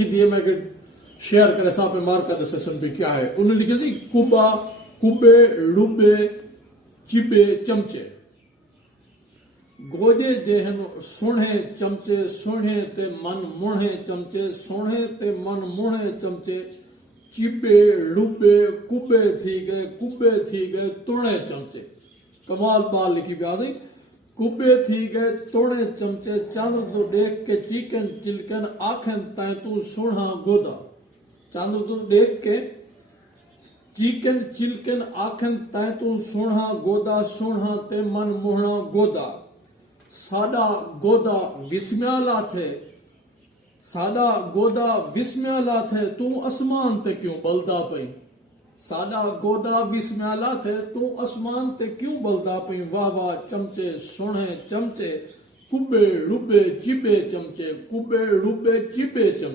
लिखी थी, मैं शेयर करे साहब पे मार कर सेशन पे क्या है। उन्होंने लिखी थी कुबा कुबे रुबे चिबे चमचे, गोदे देहन सुणे चमचे, सुणे ते मन मुणे चमचे, सुणे ते मन मुणे चमचे, चिबे रुबे कुबे थी गए तुणे चमचे। कमाल बाल लिखी प्यासी, कुबे थी गए तुणे चमचे, चंद्र तो देख के चीकन चिलकन आखन तय तू सुणा गोदा। चंद्र तो देख के चीकन चिलकन आखन तय तू सुणा गोदा, सुणा ते मन मुहणा गोदा। साडा गोदा विस्मयाला थे, साडा गोदा विस्मयाला थे, तू आसमान ते क्यों बलदा पई। साडा गोदा विस्मयाला थे, तू आसमान ते क्यों बलदा पई। वाह वाह चमचे सुणे चमचे, कुबे रुबे चिबे चमचे, कुबे रुबे चिबे चमचे।